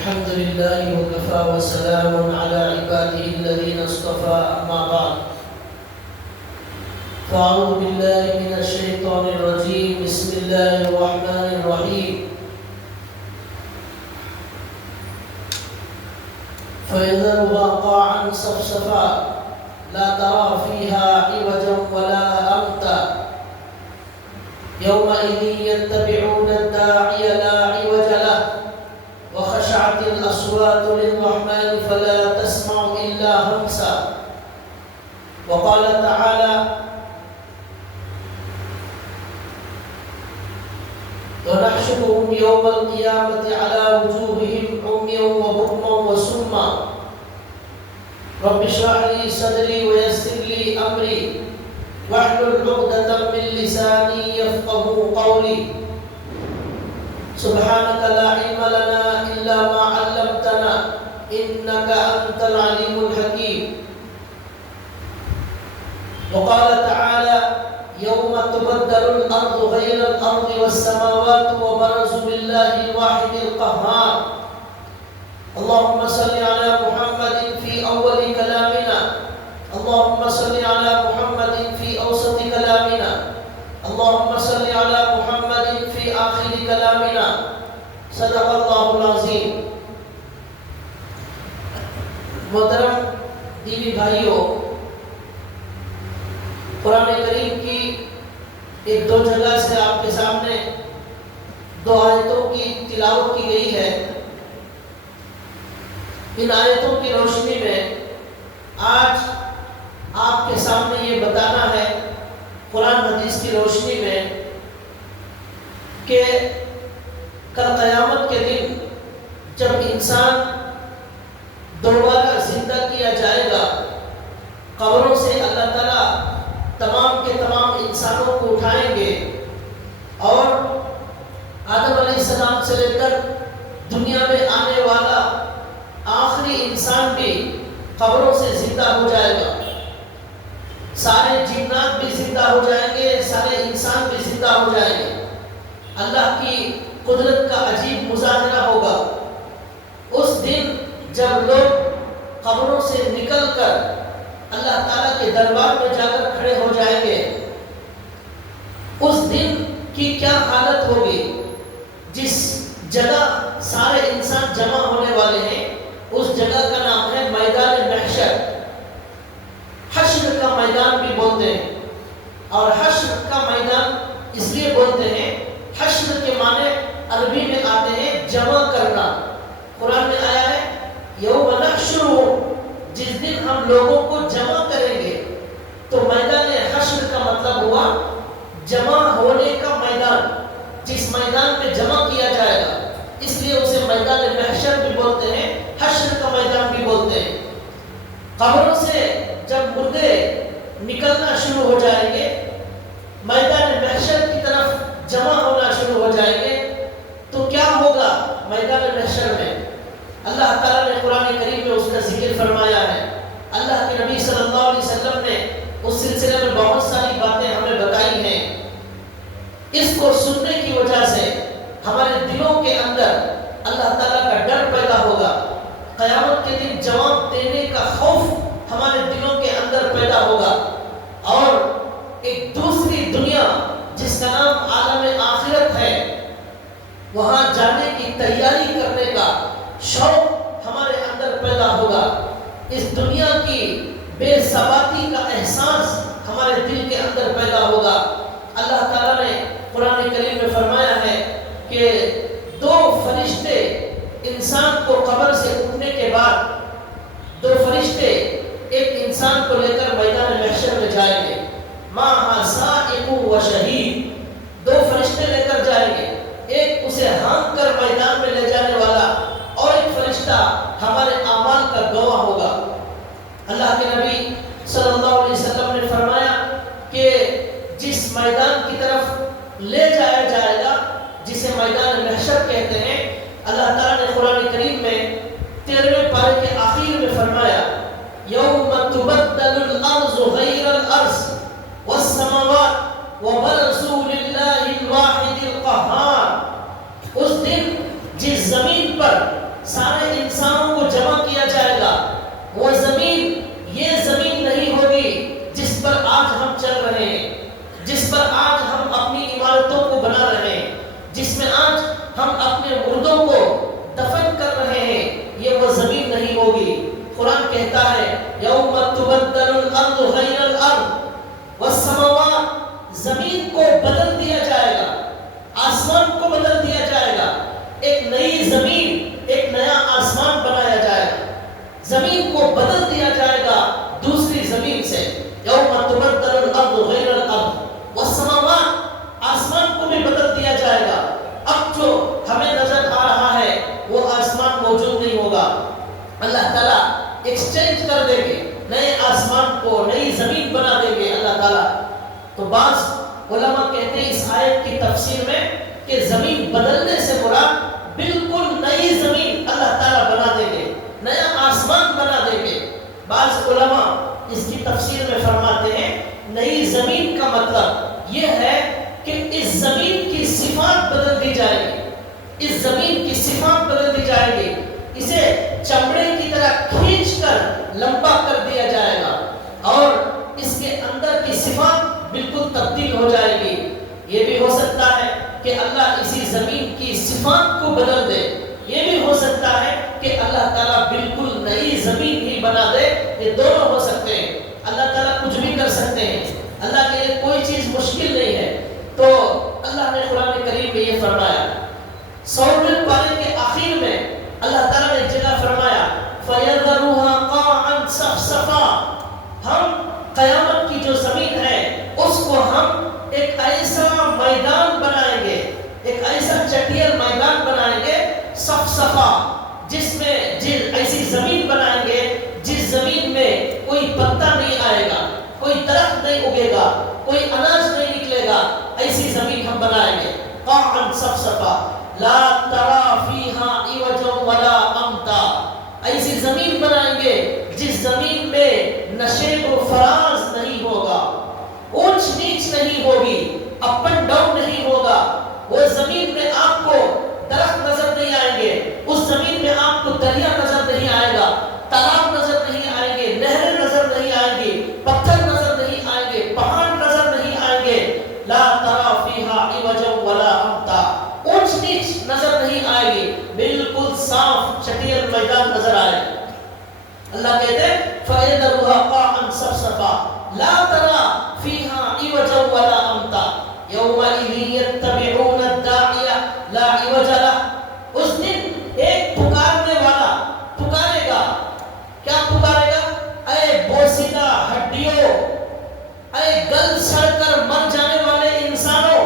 الحمد لله وكفى وسلام على عباده الذين اصطفى أما بعد فأعوذ بالله من الشيطان الرجيم بسم الله الرحمن الرحيم فيذرها قاعا صفصفا لا ترى فيها عوجا ولا أمتا يومئذ يتبعون الداعي لا عوج له وخشعت الأصوات للرحمن فلا تسمع إلا همسا وقال تعالى ونحشرهم يوم القيامة على وجوههم عميا وبكما وسما رب اشرح لي صدري ويسر لي أمري واحلل عقدة من لساني يفقهوا قولي سبحانك لا علم لنا إلا ما علمتنا إنك أنت العليم الحكيم وقال تعالى يوم تبدل الأرض غير الأرض والسماوات وبرزوا لله الواحد القهار اللهم صل على محمد في أول كلامنا اللهم صل على محمد في أوسط كلامنا اللهم صل على محمد في آخر كلامنا صدق اللہ العظیم. محترم دینی بھائیوں، قرآن کریم کی ایک دو جگہ سے آپ کے سامنے دو آیتوں کی تلاوت کی گئی ہے. ان آیتوں کی روشنی میں آج آپ کے سامنے یہ بتانا ہے قرآن حدیث کی روشنی میں کہ کل قیامت کے دن جب انسان دوبارہ زندہ کیا جائے گا، قبروں سے اللہ تعالیٰ تمام کے تمام انسانوں کو اٹھائیں گے اور آدم علیہ السلام سے لے کر دنیا میں آنے والا آخری انسان بھی قبروں سے زندہ ہو جائے گا. سارے جنات بھی زندہ ہو جائیں گے، سارے انسان بھی زندہ ہو جائیں گے. اللہ کی قدرت کا عجیب مظاہرہ ہوگا. اس دن جب لوگ قبروں سے نکل کر اللہ تعالیٰ کے دربار میں جا کر کھڑے ہو جائیں گے، اس دن کی کیا حالت ہوگی. جس جگہ سارے انسان جمع ہونے والے ہیں اس جگہ کا نام ہے میدان محشر. حشر کا میدان بھی بولتے ہیں، اور حشر کا میدان اس لیے بولتے ہیں، حشر کے معنی عربی میں آتے ہیں جمع کرنا. قرآن میں آیا ہے یوم نحشرہم، جس دن ہم لوگوں کو جمع کریں گے. تو میدان حشر کا مطلب ہوا جمع ہونے کا میدان، جس میدان میں جمع کیا جائے گا. اس لیے اسے میدان محشر بھی بولتے ہیں، حشر کا میدان بھی بولتے ہیں. قبروں سے جب مردے نکلنا شروع ہو جائیں گے، میدان محشر کی طرف جمع ہونا شروع ہو جائیں گے، تو کیا ہوگا میدان محشر میں؟ اللہ تعالیٰ نے قرآن کریم میں اس کا ذکر فرمایا ہے. اللہ کے نبی صلی اللہ علیہ وسلم نے اس سلسلے میں بہت ساری باتیں ہمیں بتائی ہیں. اس کو سننے کی وجہ سے ہمارے دلوں کے اندر اللہ تعالیٰ کا ڈر پیدا ہوگا. قیامت کے دن جواب دینے کا خوف ہمارے دلوں کے اندر پیدا ہوگا، اور ایک دوسری دنیا جس کا نام عالم آخرت ہے، وہاں جانے کی تیاری کرنے کا شوق ہمارے اندر پیدا ہوگا. اس دنیا کی بے ثباتی کا احساس ہمارے دل کے اندر پیدا ہوگا. اللہ تعالیٰ نے قرآن کریم میں فرمایا ہے کہ دو فرشتے انسان کو قبر سے اٹھنے کے بعد، دو فرشتے ایک انسان کو لے کر میدان محشر میں جائیں گے. مَعَهَا سَائِقٌ وَشَهِيدٌ، دو فرشتے لے کر جائیں گے، ایک اسے ہانک کر میدان میں لے جانے والا اور ایک فرشتہ ہمارے اعمال کا گواہ ہوگا. اللہ کے نبی صلی اللہ علیہ وسلم نے فرمایا کہ جس میدان کی طرف لے جایا جائے گا، جسے میدان محشر کہتے ہیں، اللہ تعالیٰ نے قرآن کریم میں 13ویں پارے کے آخر میں فرمایا یوم تبدل الارض غیر الارض والسماوات وبرزوا کہتے ہیں اس آیت کی تفسیر میں کہ زمین بدلنے سے مراد بالکل نئی زمین اللہ تعالیٰ بنا دیں گے، نیا آسمان بنا دیں گے۔ بعض علماء اس کی تفسیر میں فرماتے ہیں نئی زمین کا مطلب یہ ہے کہ اس زمین کی صفات بدل دی جائے گی، اس زمین کی صفات بدل دی جائے گی، اسے چمڑے کی طرح کھینچ کر لمبا کر دیا جائے گا اور اس کے اندر کی صفات بالکل تبدیل ہو جائے گی۔ یہ بھی ہو سکتا ہے کہ اللہ اسی زمین کی صفات کو بدل دے، یہ بھی ہو سکتا ہے کہ اللہ تعالیٰ بالکل نئی زمین ہی بنا دے، یہ دونوں ہو سکتے ہیں۔ اللہ تعالیٰ کچھ بھی کر سکتے ہیں، اللہ کے لیے کوئی چیز مشکل نہیں ہے۔ تو اللہ نے قرآن کریم میں یہ فرمایا، 100ویں پارے کے آخر میں اللہ تعالیٰ نے جگہ فرمایا فَيَذَرُهَا قَاعًا صَفْصَفًا، ہم قیامت کی جو زمین ہے اس کو ہم ایک ایسا میدان بنائیں گے، ایک ایسا چٹیل میدان بنائیں گے، صفصفا، جس میں ایسی زمین بنائیں گے جس زمین میں کوئی پتا نہیں آئے گا، کوئی درخت نہیں اگے گا، کوئی اناج نہیں نکلے گا، ایسی زمین ہم بنائیں گے۔ قاعًا صفصفا لا ترى فيها عوجا ولا امتا، ایسی زمین بنائیں گے جس زمین میں نشیب و فراز نہیں ہوگا، اونچ نیچ نہیں ہوگی، اپ اینڈ ڈاؤن نہیں ہوگا۔ وہ زمین میں آپ کو درخت نظر نہیں آئیں گے، اس زمین میں آپ کو دریا نظر نہیں آئے گا، تالاب نظر نہیں آئیں گے، نہریں نظر نہیں آئیں گی، پتھر نظر نہیں آئیں گے، پہاڑ نظر نہیں آئیں گے۔ لا ترى فيها عوجا ولا امتا، اونچ نیچ نظر نہیں آئے گی، بالکل صاف چٹیل میدان نظر آئے گا۔ اللہ کہتے ہیں فَيَذَرُهَا قَاعًا صَفْصَفًا لَا تَرَى فِيهَا عِوَجًا وَلَا أَمْتًا يَوْمَئِذٍ يَتَّبِعُونَ الدَّاعِيَ لَا عِوَجَ لَهُ، اس دن ایک پکارنے والا پکارے گا، کیا پکارے گا؟ اے بوسیدہ ہڈیوں، اے گل سڑ کر مر جانے والے انسانوں،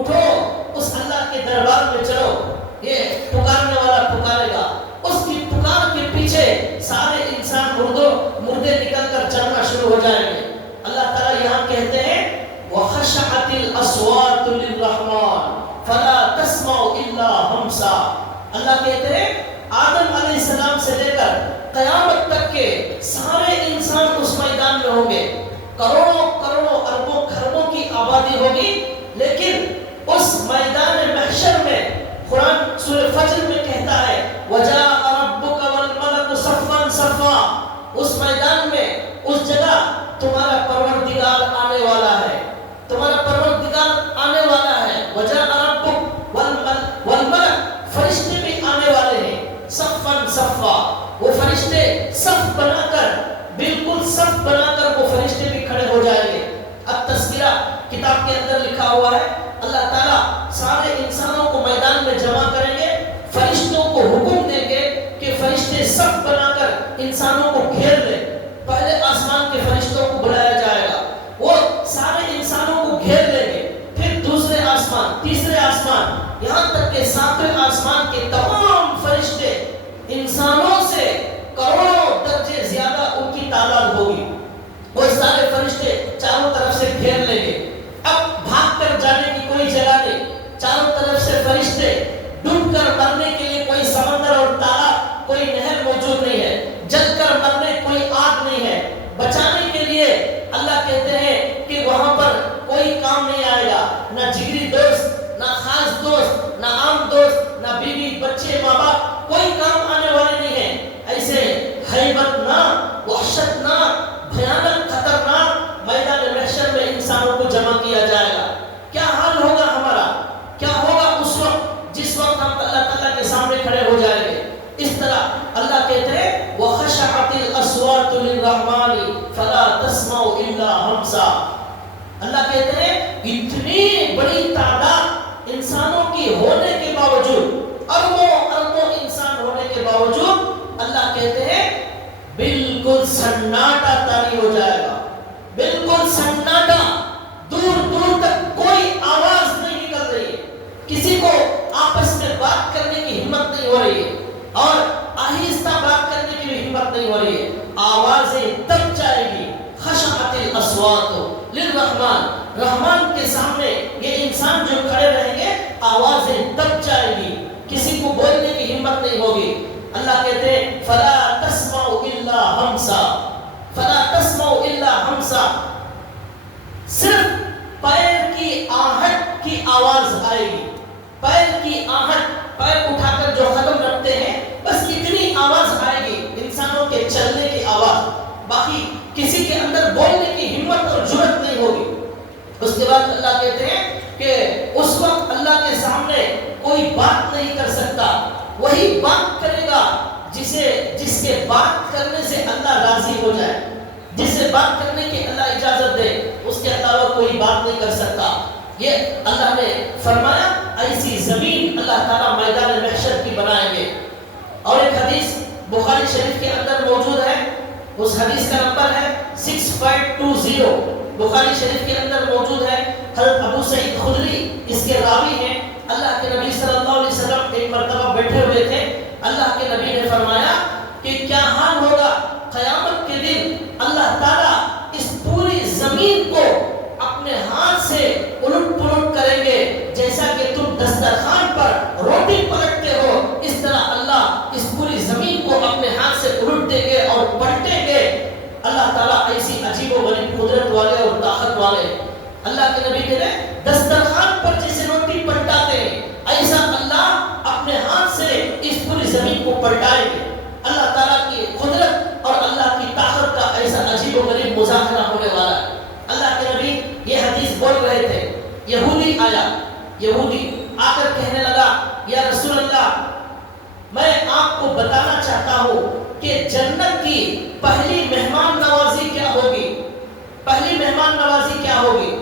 اٹھو اس اللہ کے دربار میں چلو۔ یہ پکارنے والا پکارے گا، اس کی پکار کے پیچھے سارے انسان مردے نکل کر چلنا شروع ہو جائیں گے۔ اللہ تعالیٰ یہاں کہتے ہیں وَخَشَعَتِ الْأَصْوَاتُ لِلرَّحْمَنِ فَلَا تَسْمَعُ إِلَّا هَمْسًا، اللہ کہتے ہیں آدم علیہ السلام سے لے کر قیامت تک کے سارے انسان اس میدان میں ہوں گے، کروڑوں کروڑوں اربوں خربوں کی آبادی ہوگی، لیکن اس میدان محشر میں قرآن سورہ فجر میں کہتا ہے وَجَاءَ رَبُّكَ وَالْمَلَكُ صَفًّا صَفًّا، اس میدان میں اس جگہ تمہارا پروردگار آنے والا ہے، تمہارا پروردگار آنے والا ہے۔ وَجَاءَ رَبُّكَ وَالْمَلَكُ، فرشتے بھی آنے والے ہیں، صَفًّا صَفًّا، وہ فرشتے صف بنا کر، بالکل صف بنا کر وہ فرشتے بھی کھڑے ہو جائیں گے۔ اب تذکرہ کتاب کے اندر لکھا ہوا ہے اللہ تعالیٰ سارے انسانوں کو میدان میں جمع کریں گے، فرشتوں کو حکم دیں گے کہ فرشتے صف بنا کر انسانوں کو گھیر لیں۔ پہلے آسمان کے فرشتوں کو بلایا جائے گا، وہ سارے انسانوں کو گھیر لیں گے، پھر دوسرے آسمان، تیسرے آسمان، یہاں تک کہ 7ویں آسمان کے تمام فرشتے انسانوں سے کروڑوں درجے زیادہ ان کی تعداد ہوگی، وہ سارے فرشتے چاروں طرف سے گھیر لیں گے۔ اب بھاگ کر جانے کی کوئی جگہ نہیں، چاروں طرف سے فرشتے، ڈوب کر مرنے کے لیے کوئی سمندر اور تالاب، کوئی نہر موجود نہیں ہے، جل کر مرنے کوئی آگ نہیں ہے، بچانے کے لیے اللہ کہتے ہیں کہ وہاں پر کوئی کام نہیں آئے گا، نہ جگری دوست، نہ خاص دوست، نہ عام دوست، نہ بیوی بچے ماں باپ، کوئی کام آنے والے نہیں ہیں۔ ایسے ہیبت ناک، وحشت ناک، بھیانک، خطرناک میدان محشر میں انسانوں کو جمع کیا جائے گا۔ کیا حال ہوگا ہمارا، کیا ہوگا اس وقت جس وقت ہم اللہ تعالیٰ کے سامنے کھڑے ہو جائیں گے۔ اس طرح اللہ کہتے ہیں وَخَشَعَتِ الْأَصْوَاتُ لِلرَّحْمَنِ فَلَا تَسْمَعُ إِلَّا هَمْسًا، اللہ کہتے ہیں اتنی بڑی تعداد انسانوں کی ہونے کے باوجود، اربوں اربوں انسان ہونے کے باوجود، اللہ کہتے ہیں بالکل سناٹا طاری ہو جائے گا، بالکل سناٹا، دور دور تک کوئی آواز نہیں نکل رہی ہے، کسی کو آپس میں بات کرنے کی ہمت نہیں ہو رہی ہے، اور آہستہ بات کرنے کی بھی ہمت نہیں ہو رہی ہے، آوازیں دب جائے گی۔ خشعت الاصوات للرحمن، رحمان کے سامنے آوازیں دب جائیں گی، کسی کو بولنے کی ہمت نہیں ہوگی۔ اللہ کہتے ہیں فلا تسمعوا الا ہمسا، فلا تسمعوا الا ہمسا، صرف پیر کی آہٹ کی آواز آئے گی، پیر کی آہٹ، پیر اٹھا کر جو قدم رکھتے ہیں بس اتنی آواز آئے گی، انسانوں کے چلنے کی آواز، باقی کسی کے اندر بولنے کی ہمت اور جرأت نہیں ہوگی۔ اس کے بعد اللہ کہتے ہیں کہ اس وقت اللہ کے سامنے کوئی بات نہیں کر سکتا، وہی بات کرے گا جس کے بات کرنے سے اللہ راضی ہو جائے، جس سے بات کرنے کی اللہ اجازت دے، اس کے علاوہ کوئی بات نہیں کر سکتا۔ یہ اللہ نے فرمایا ایسی زمین اللہ تعالیٰ میدان محشر کی بنائیں گے۔ اور ایک حدیث بخاری شریف کے اندر موجود ہے، اس حدیث کا نمبر ہے 6520، بخاری شریف کے اندر موجود ہے۔ حضرت ابو سعید خدری اس کے راوی ہیں۔ اللہ کے نبی صلی اللہ علیہ وسلم ایک مرتبہ بیٹھے ہوئے تھے، اللہ کے نبی نے فرمایا کہ کیا حال ہوگا قیامت کے دن، اللہ تعالیٰ اس پوری زمین کو اپنے ہاتھ سے الٹ پلٹ کریں گے، جیسا کہ تم دسترخوان پر روٹی پلٹتے ہو، اس طرح اللہ اس پوری زمین کو اپنے ہاتھ سے الٹ دیں گے اور پلٹیں گے۔ اللہ تعالیٰ ایسی عجیب و غریب قدرت والے اور طاقت والے، اللہ کے نبی کہتے ہیں دسترخوان پر جیسے روٹی پلٹاتے ہیں، ایسا اللہ اپنے ہاتھ سے اس پوری زمین کو پلٹائیں گے۔ اللہ تعالیٰ کی قدرت اور اللہ کی طاقت کا ایسا عجیب و غریب مظاہرہ ہونے والا ہے۔ اللہ کے نبی یہ حدیث بول رہے تھے، یہودی آیا، یہودی آ کر کہنے لگا یا رسول اللہ، میں آپ کو بتانا چاہتا ہوں کہ جنت کی پہلی مہمان نوازی کیا ہوگی، پہلی مہمان نوازی کیا ہوگی۔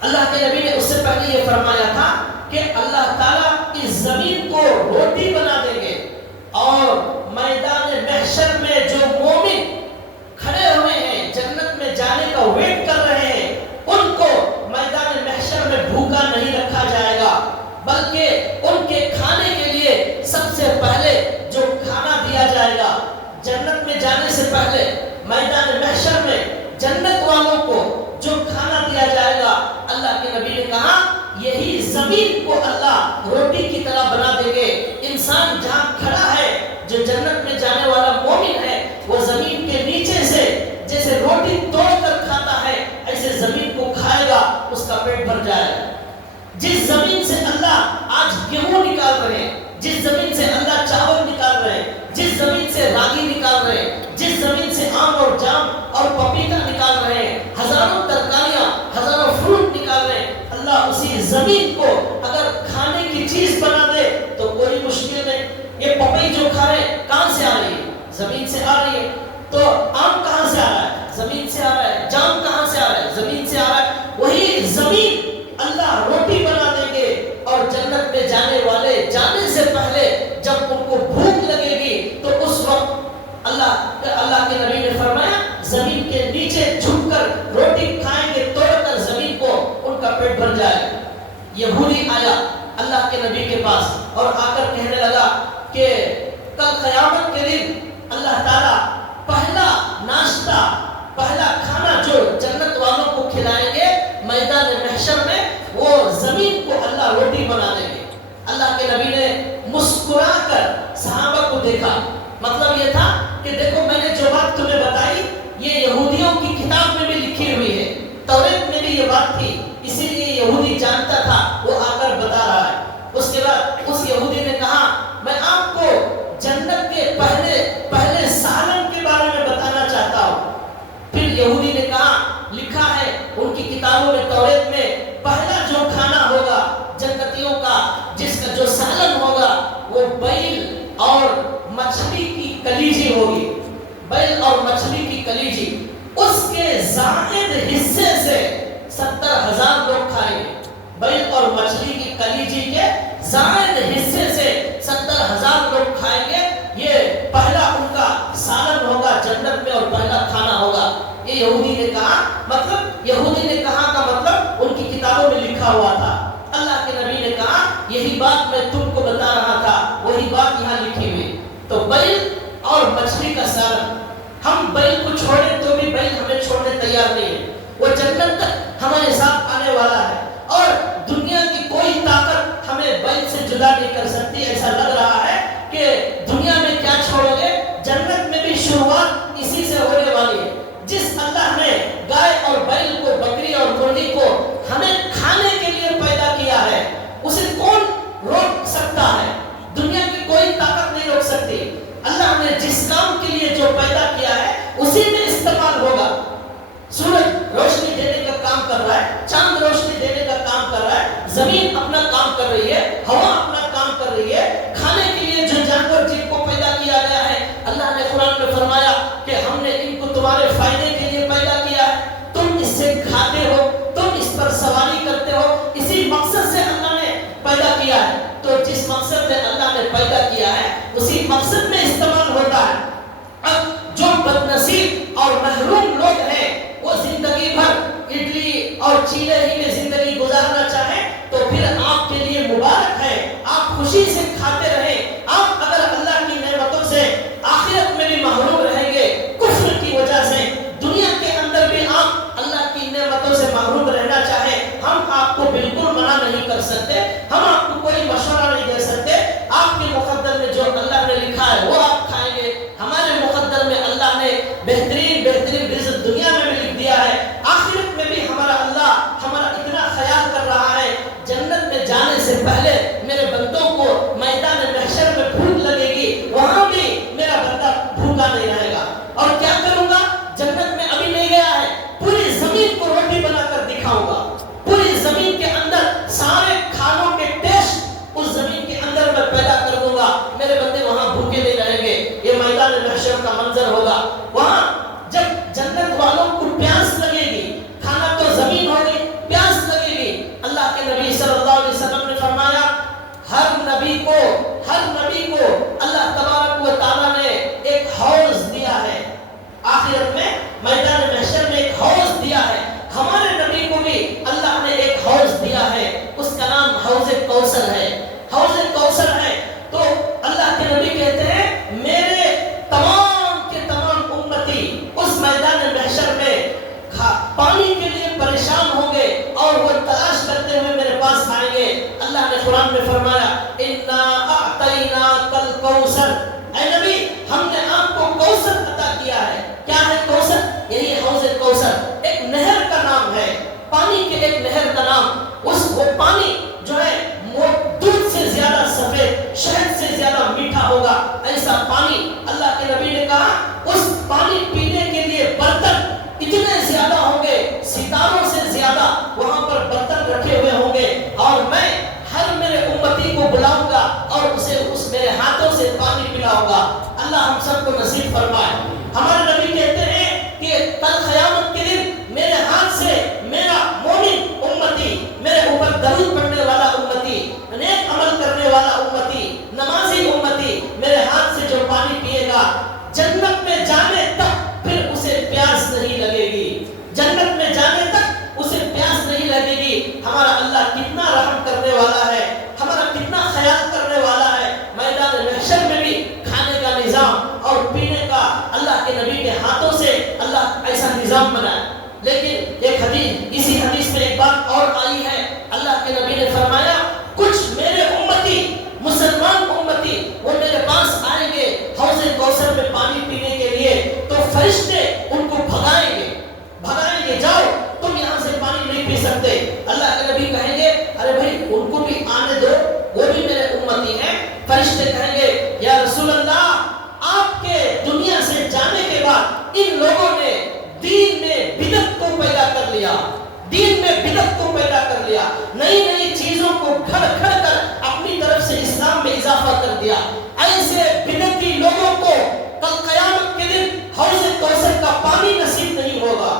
اللہ کے نبی نے اس سے پہلے یہ فرمایا تھا کہ اللہ تعالیٰ اس زمین کو روٹی بنا دیں گے، اور میدان محشر میں جو مومن کھڑے ہوئے ہیں جنت میں جانے کا ویٹ کر رہے ہیں، ان کو میدان محشر میں بھوکا نہیں رکھا جائے گا، بلکہ ان کے کھانے کے لیے سب سے پہلے جو کھانا دیا جائے گا جنت میں جانے سے پہلے، میدان محشر میں جنت والوں کو جو کھانا دیا جائے گا، اللہ کے نبی نے کہا یہی زمین کو اللہ روٹی کی طرح بنا دیں گے۔ انسان جہاں کھڑا ہے، جو جنت میں جانے والا مومن ہے، وہ زمین کے نیچے سے جیسے روٹی توڑ کر کھاتا ہے، ایسے زمین کو کھائے گا، اس کا پیٹ بھر جائے گا۔ جس زمین سے اللہ آج گیہوں نکال رہے ہیں، جس زمین سے اللہ چاول نکال رہے ہیں، جس زمین سے راگی نکال رہے ہیں، جس زمین سے آم اور جام اور پپیتا نکال رہے ہیں، ہزاروں ترکاریاں، ہزاروں فروٹ نکال رہے ہیں، اللہ اسی زمین کو اگر کھانے کی چیز بنا دے تو کوئی مشکل نہیں۔ یہ پپئی جو کھا رہے ہیں کہاں سے آ رہی ہے؟ زمین سے آ رہی ہے۔ تو آم کہاں سے آ رہا ہے؟ زمین سے آ رہا ہے۔ جام کہاں سے آ رہا ہے؟ زمین سے آ رہا ہے۔ وہی زمین اللہ روٹی بنا دیں گے، اور جنت میں جانے والے جانے سے پہلے جب ان کو بھوک لگے گی تو اس وقت اللہ کے نبی نے فرمایا زمین کے نیچے جھک کر روٹی کھائیں گے، توڑ کر زمین کو، ان کا پیٹ بھر جائے۔ یہودی آیا اللہ کے نبی کے پاس اور آ کر کہنے لگا کہ کل قیامت کے دن اللہ تعالیٰ پہلا ناشتہ، پہلا کھانا جو جنت والوں کو کھلائیں گے میدان محشر میں، وہ زمین کو اللہ روٹی بنا دیں گے۔ اللہ کے نبی نے مسکرا کر صحابہ کو دیکھا، مطلب یہ تھا کہ دیکھو میں نے جو بات تمہیں بتائی یہ یہودیوں کی کتاب میں بھی لکھی ہوئی ہے، توریت میں بھی یہ بات تھی، اسی لیے یہودی جانتا تھا، وہ آ کر بتا رہا ہے۔ اس کے بعد اس یہودی نے کہا میں آپ کو جنت کے پہلے سالن کے بارے میں بتانا چاہتا ہوں۔ پھر یہودی نے کہا لکھا ہے ان کی کتابوں میں، توریت میں، پہلا جو کھانا ہوگا جنتیوں کا، جس کا جو سالن ہوگا وہ بیل اور مچھلی کی کلیجی ہوگی، بیل اور مچھلی کی کلیجی۔ اس کے زائد حصے سے 70,000 لوگ کھائیں گے۔ بیل اور مچھلی کی کلیجی کے زائد حصے سے 70,000 لوگ کھائیں گے۔ یہ پہلا ان کا سالن ہوگا جنت میں، اور پہلا کھانا ہوگا۔ یہ یہودی نے کہا، مطلب یہودی نے کہا کا مطلب ان کی کتابوں میں لکھا ہوا تھا۔ اللہ کے نبی نے کہا یہی بات میں تم کو بتا رہا تھا، وہی بات یہاں لکھی ہوئی۔ تو بیل اور مچھلی کا سالن، ہم بیل کو چھوڑیں تو بھی بیل ہمیں چھوڑنے تیار نہیں ہے، وہ جنت تک ہمارے ساتھ آنے والا ہے، اور دنیا کی کوئی طاقت جدا نہیں کر سکتی. ایسا لگ رہا ہے کہ دنیا میں کیا چھوڑو گے, جنت میں بھی شروعات اسی سے ہونے والی ہے. جس اللہ نے گائے اور بیل کو, بکری اور مرغی کو ہمیں کھانے کے لیے پیدا کیا ہے, اسے کون روک سکتا ہے؟ دنیا کی کوئی طاقت نہیں روک سکتی. اللہ نے جس کام کے لیے جو پیدا کیا ہے اسی میں استعمال ہوگا. سورج روشنی دینے کا کام کر رہا ہے, چاند روشنی دینے کا کام کر رہا ہے, زمین اپنا کام کر رہی ہے, ہوا اپنا کام کر رہی ہے. کھانے کے لیے جو جانور جن کو پیدا کیا گیا ہے, اللہ نے قرآن میں فرمایا کہ ہم نے ان کو تمہارے فائدے کے لیے پیدا کیا ہے, تم اس سے کھاتے ہو, تم اس پر سواری کرتے ہو, اسی مقصد سے اللہ نے پیدا کیا ہے. تو جس مقصد میں اللہ نے پیدا کیا ہے اسی مقصد میں استعمال ہوتا ہے. اب جو بدنصیب اور محروم لوگ ہیں وہ زندگی بھر اڈلی اور چیلے ہی میں زندگی گزارنا چاہیں تو پھر آپ کے لیے مبارک ہے, آپ خوشی سے کھاتے رہیں. آپ اگر اللہ کی نعمتوں سے آخرت میں بھی محروم رہیں گے کفر کی وجہ سے, دنیا کے اندر بھی آپ اللہ کی نعمتوں سے محروم رہنا چاہیں, ہم آپ کو بالکل منع نہیں کر سکتے, ہم آپ کو کوئی مشورہ نہیں دے سکتے. آپ کے مقدر میں جو اللہ نے لکھا ہے وہ آپ کھائیں گے. ہمارے مقدر میں اللہ نے بہترین بہترین رزق دنیا میں بھی لکھ دیا ہے, آخرت میں بھی ہمارا اللہ ہمارا اتنا خیال کر رہا ہے. جنت میں جانے سے پہلے میرے بندوں کو میدان محشر میں بھوک لگے گی, وہاں بھی میرا بندہ بھوکا نہیں رہے گا. اور کیا کروں گا؟ جنت میں ابھی نہیں گیا ہے, پوری زمین کو روٹی بنا کر دکھاؤں گا. پوری زمین کے اندر سارے کھانوں کے ٹیسٹ اس زمین کے اندر میں پیدا کر دوں گا, میرے بندے وہاں بھوکے نہیں رہیں گے. یہ میدان محشر کا منظر ہوگا. وہاں جب جنت والوں کو پیاس لگے گی, کھانا تو زمین ہوگی, پیاس لگے گی. اللہ کے نبی صلی اللہ علیہ وسلم نے فرمایا ہر نبی کو اللہ تبارک و تعالیٰ نے ایک حوض دیا ہے. آخرت میں میدان محشر میں ایک حوض دیا ہے. ہمارے نبی کو بھی اللہ نے ایک حوض دیا ہے, اس کا نام حوض کوثر ہے. حوض کوثر ہے تو اللہ کے نبی کہتے ہیں میرے تمام کے تمام امتی اس میدان محشر میں پانی کے لیے پریشان ہوں گے اور وہ تلاش کرتے ہوئے میرے پاس آئیں گے. اللہ نے قرآن میں فرمایا انا اعطیناک الکوثر, اے نبی ہم نے آپ کو کوثر عطا کیا ہے. کیا ہے کوثر؟ یہی حوض کوثر, ایک نہر کا نام ہے, پانی کے ایک نہر کا نام. وہ پانی جو ہے دودھ سے زیادہ سفید, شہد سے زیادہ میٹھا ہوگا. ایسا پانی اللہ کے نبی نے کہا اس پانی پینے کے لیے برتن اتنے زیادہ ہوں گے, ستاروں سے زیادہ وہاں پر برتن رکھے ہوئے ہوں گے. اور میں ہر میرے امتی کو بلاؤں گا اور اسے اس میرے ہاتھوں سے پانی پلاؤں گا. اللہ ہم سب کو نصیب فرمائے. ہمارے نبی کہتے ہیں کہ کل قیامت کے دن میرے ہاتھ سے میرا مومن امتی, میرے اوپر درود پڑھنے والا امتی, نیک عمل کرنے والا امتی, نمازی امتی میرے ہاتھ سے جو پانی پیے گا جنت میں جانے تک پھر اسے پیاس نہیں لگے گی. جنت میں جانے تک اسے پیاس نہیں لگے گی. ہمارا اللہ کتنا رحم کرنے والا ہے, ہمارا کتنا خیال کرنے والا ہے. میدان محشر میں بھی کھانے کا نظام اور پینے کا اللہ کے نبی کے ہاتھوں سے اللہ ایسا نظام بنایا. لیکن ایک حدیث, اسی حدیث میں ایک بات اور آئی ہے. اللہ کے نبی نے فرمایا کچھ میرے امتی, مسلمان امتی, وہ میرے پاس آئیں گے حوض کوثر میں پانی پینے کے لیے تو فرشتے ان کو بھگائیں گے, جاؤ تم یہاں سے پانی نہیں پی سکتے. اللہ کے نبی کہیں گے ارے بھائی ان کو بھی آنے دو, وہ بھی میرے امتی ہیں. فرشتے کہیں گے یا رسول اللہ آپ کے دنیا سے جانے کے بعد ان لوگوں نے دین میں بدعت کو پیدا کر لیا, نئی نئی چیزوں کو گھڑ کر اپنی طرف سے اسلام میں اضافہ کر دیا. ایسے بدعتی لوگوں کو کل قیامت کے دن حوض کوثر کا پانی نصیب نہیں ہوگا.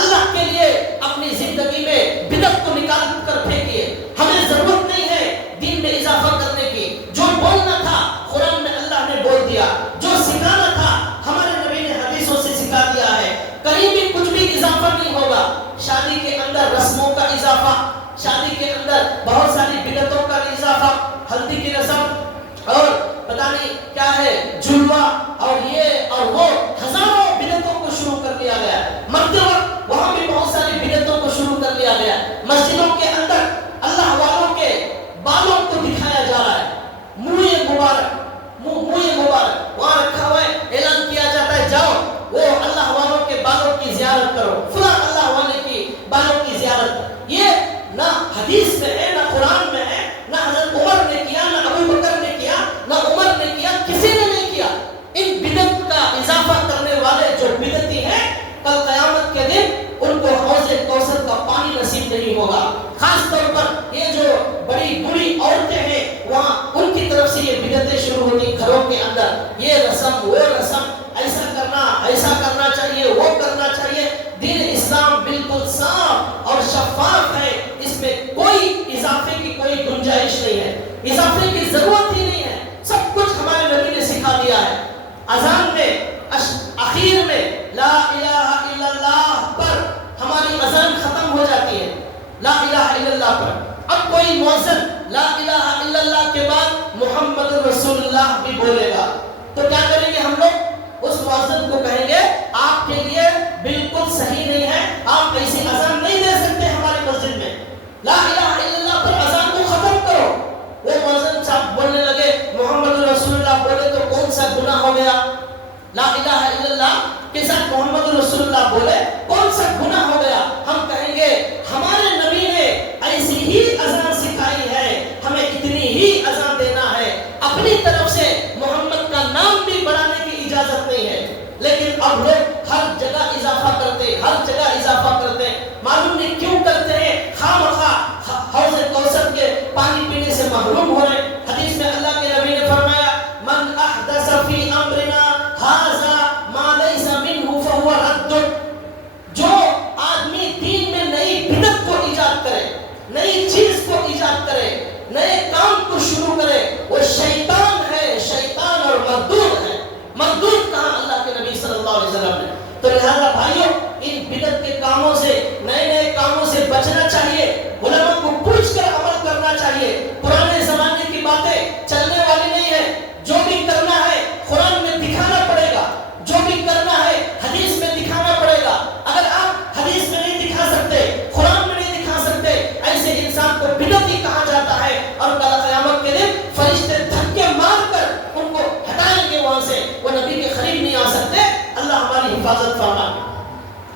اللہ کے لیے اپنی زندگی میں بدعت کو نکال کر پھینکیے. ہمیں ضرورت نہیں ہے دین میں اضافہ کرنے کی. جو بولنا تھا قرآن میں اللہ نے بول دیا, جو سکھانا تھا ہمارے نبی نے حدیثوں سے سکھا دیا ہے. کہیں بھی کچھ بھی اضافہ نہیں ہوگا. شادی کے اندر رسموں کا اضافہ, شادی کے اندر بہت ساری بدعتوں کا اضافہ, ہلدی کی رسم اور پتہ نہیں کیا ہے جلوہ اور یہ اور وہ, ہزاروں بدعتوں کو شروع کر دیا گیا. مرتے وقت وہاں بھی بہت ساری بدعتوں کو شروع کر دیا گیا. مسجدوں کے اندر اللہ والوں کے بالوں کو دکھایا جا رہا ہے. شروع ہوتی گھروں کے اندر، یہ رسم وہ رسم، ایسا کرنا چاہیے، وہ کرنا چاہیے۔ دین اسلام بالکل صاف اور شفاف ہے، اس میں کوئی اضافے کی کوئی گنجائش نہیں ہے، اضافے کی ضرورت ہی نہیں ہے، سب کچھ ہمارے نبی نے سکھا دیا ہے۔ اذان میں اخیر میں لا الہ الا اللہ پر ہماری اذان ختم ہو جاتی ہے، لا الہ الا اللہ پر۔ اب کوئی مؤذن لا الہ الا اللہ کے بعد محمد رسول اللہ بھی بولے گا تو کیا کریں گے ہم لوگ؟ اس مؤذن کو کہیں گے آپ کے لیے بالکل صحیح نہیں ہے، آپ ایسی اذان نہیں دے سکتے ہماری مسجد میں، لا الہ الا اللہ پر اذان کو ختم کرو۔ وہ مؤذن صاحب بولنے لگے محمد رسول اللہ بولے تو کون سا گناہ ہو گیا؟ لا الہ الا اللہ کے ساتھ محمد رسول اللہ بولے کون سا گناہ ہو گیا؟ ہم کہیں گے ہمارے نبی نے ایسی ہی اذان سکھائی ہے، ہمیں اتنی ہی اذان دینا ہے، اپنی طرف سے محمد کا نام بھی بڑھانے کی اجازت نہیں ہے۔ لیکن اب لوگ ہر جگہ اضافہ کرتے، معلوم نہیں کیوں کرتے ہیں، خامخواہ حوض کوثر کے پانی پینے سے محروم ہو رہے۔ حدیث میں اللہ کے نبی نے فرمایا من احدث فی امرنا ھذا ما لیس منہ فہو رد، جو آدمی دین میں نئی بدعت کو ایجاد کرے، نئی چیز کو ایجاد کرے، نئے کام کو شروع کرے، وہ شیطان ہے، شیطان اور مردود ہے۔ مردود کہا اللہ کے نبی صلی اللہ علیہ وسلم نے۔ تو لہذا بھائیوں ان بدعت کے کاموں سے، نئے کاموں سے بچنا چاہیے، علماء کو پوچھ کر عمل کرنا چاہیے۔ پرانے زمانے کی باتیں چلنے والی نہیں ہے، جو بھی کرنا ہے قرآن میں دکھانا پڑے گا، جو بھی کرنا ہے حدیث میں دکھانا پڑے گا۔ اگر آپ حدیث میں نہیں دکھا سکتے، قرآن میں نہیں دکھا سکتے، ایسے انسان کو بدعتی کہا جاتا ہے، اور کل قیامت کے دن فرشتے دھکے مار کر ان کو ہٹائیں گے وہاں سے، وہ نبی کے قریب نہیں آ سکتے۔ اللہ ہماری حفاظت فرمائے۔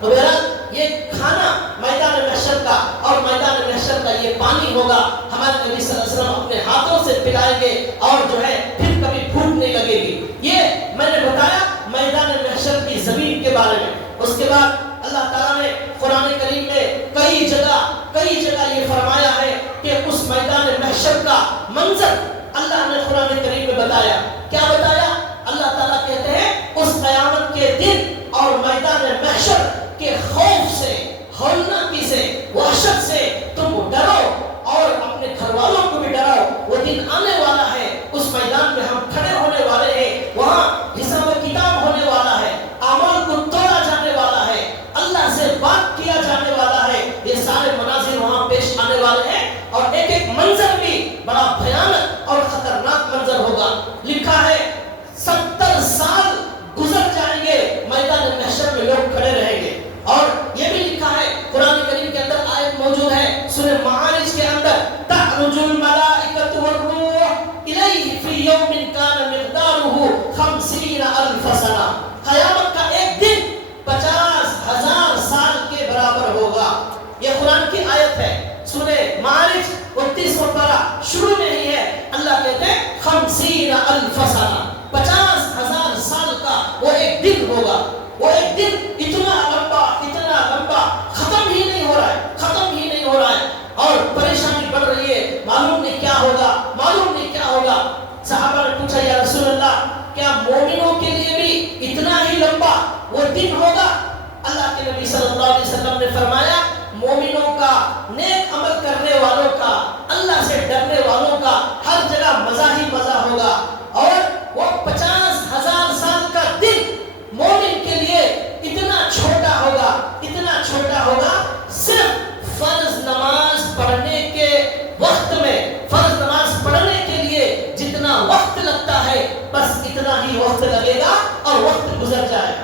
تو بہرحال یہ کھانا میدان محشر کا اور میدان محشر کا یہ پانی ہوگا، ہمارے نبی صلی اللہ علیہ وسلم اپنے ہاتھوں سے پلائیں گے اور جو ہے پھر کبھی بھوک نہیں لگے گی۔ یہ میں نے بتایا میدان محشر کی زمین کے بارے میں۔ اس کے بعد اللہ تعالیٰ نے قرآن کریم میں کئی جگہ یہ فرمایا ہے کہ اس میدان محشر کا منظر اللہ نے قرآن کریم میں بتایا۔ کیا بتایا؟ اللہ تعالیٰ کہتے ہیں اس قیامت کے دن اور میدان محشر کے خوف سے، ہولناکی سے، وحشت سے تم ڈرو اور اپنے گھر والوں کو بھی ڈراؤ۔ وہ دن آنے والا ہے، اس میدان میں ہم کھڑے ہونے والے ہیں، وہاں حساب و کتاب ہونے والا ہے، اعمال کو توڑا جانے والا ہے، اللہ سے بات کیا جانے والا ہے۔ یہ سارے مناظر وہاں پیش آنے والے ہیں، اور ایک منظر بھی بڑا بھیانک اور خطرناک منظر ہوگا۔ لکھا ہے 70 سال گزر جائیں گے، میدان محشر میں لوگ کھڑے رہیں گے۔ اور یہ بھی لکھا ہے قرآن کریم کے اندر آیت موجود ہے سورہ معارج کے اندر، تعرج الملائکۃ والروح الیہ فی یوم کان مقدارہ 50,000 سنہ۔ قیامت کا ایک دن 50,000 سال کے برابر ہوگا۔ یہ قرآن کی آیت ہے، سورہ معارج 29واں پارہ شروع میں ہی ہے۔ اللہ کہتے ہیں 50,000 سنہ، 50,000 سال کا وہ ایک دن ہوگا۔ وہ ایک دن اتنا لمبا ختم ہی نہیں ہو رہا ہے، اور پریشانی بڑھ رہی ہے، معلوم نہیں کیا ہوگا۔ صحابہ نے پوچھا یا رسول اللہ کیا مومنوں کے لیے بھی اتنا ہی لمبا وہ دن ہوگا؟ اللہ کے نبی صلی اللہ علیہ وسلم نے فرمایا مومنوں کا، نیک عمل کرنے والوں کا، اللہ سے ڈرنے والوں کا ہر جگہ مزہ ہی مزہ ہوگا، اور وہ 50,000 سال کا دن مومن کے لیے اتنا چھوٹا ہوگا، صرف فرض نماز پڑھنے کے وقت میں، فرض نماز پڑھنے کے لیے جتنا وقت لگتا ہے بس اتنا ہی وقت لگے گا اور وقت گزر جائے۔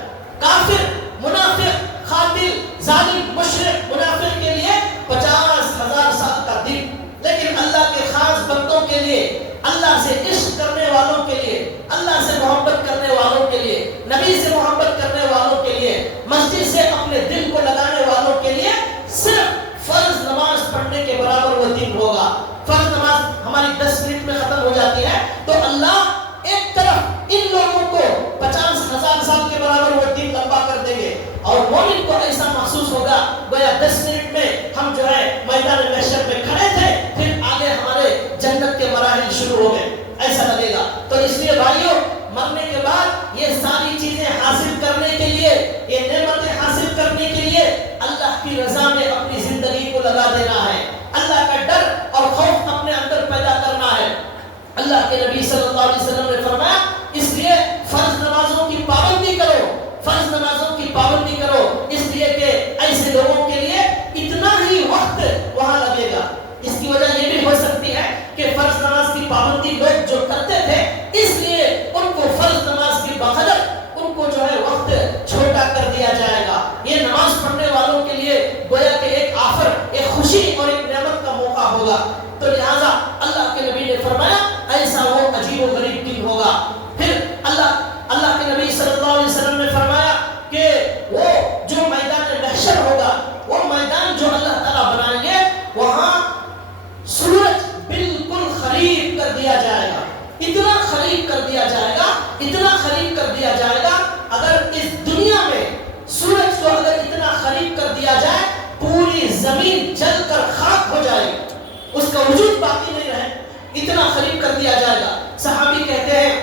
کافر، منافق، قاتل، ظالم، مشرک منافق کے لیے 50,000 سال کا دن، لیکن اللہ کے خاص بندوں کے لیے، اللہ سے عشق کرنے والوں کے لیے، اللہ سے محبت کرنے والوں کے لیے، نبی سے محبت کرنے والوں کے لیے، مسجد سے اپنے دل کو لگانے والوں کے لیے صرف فرض نماز پڑھنے کے برابر وہ دن ہوگا۔ فرض نماز ہماری 10 منٹ میں ختم ہو جاتی ہے، تو اللہ ایک طرف ان لوگوں کو 50,000 سال کے برابر وہ دن لمبا کر دیں گے، اور مومن کو ایسا محسوس ہوگا گویا 10 منٹ میں ہم جو ہے میدان محشر میں کھڑے تھے، پھر آگے ہمارے جنت کے مراحل شروع ہو گئے، ایسا لگے گا۔ تو اس لیے اللہ کے نبی صلی اللہ علیہ وسلم نے فرمایا اس لیے فرض نمازوں کی پابندی کرو، فرض نمازوں کی پابندی کرو، اس لیے کہ ایسے لوگوں کے لیے اتنا ہی وقت وہاں لگے گا۔ اس کی وجہ یہ بھی ہو سکتی ہے کہ فرض نماز کی پابندی لوگ جو کرتے تھے اس لیے ان کو فرض نماز کی بقدر ان کو جو ہے وقت چھوٹا کر دیا جائے گا۔ یہ نماز پڑھنے والوں کے لیے گویا کہ ایک آفر، ایک خوشی اور ایک نعمت کا موقع ہوگا۔ تو لہٰذا اللہ کے نبی نے فرمایا ایسا وہ عجیب و غریب دن ہوگا۔ پھر اللہ کے نبی صلی اللہ علیہ وسلم نے فرمایا کہ وہ جو میدان محشر ہوگا، وہ میدان جو اللہ تعالیٰ بنائیں گے، وہاں سورج بالکل قریب کر دیا جائے گا، اتنا قریب کر دیا جائے گا، اتنا قریب کر دیا جائے گا، اگر اس دنیا میں سورج کو اگر اتنا قریب کر دیا جائے پوری زمین جل کر خاک ہو جائے گی، اس کا وجود باقی نہیں رہے، اتنا قریب کر دیا جائے گا۔ صحابی کہتے ہیں،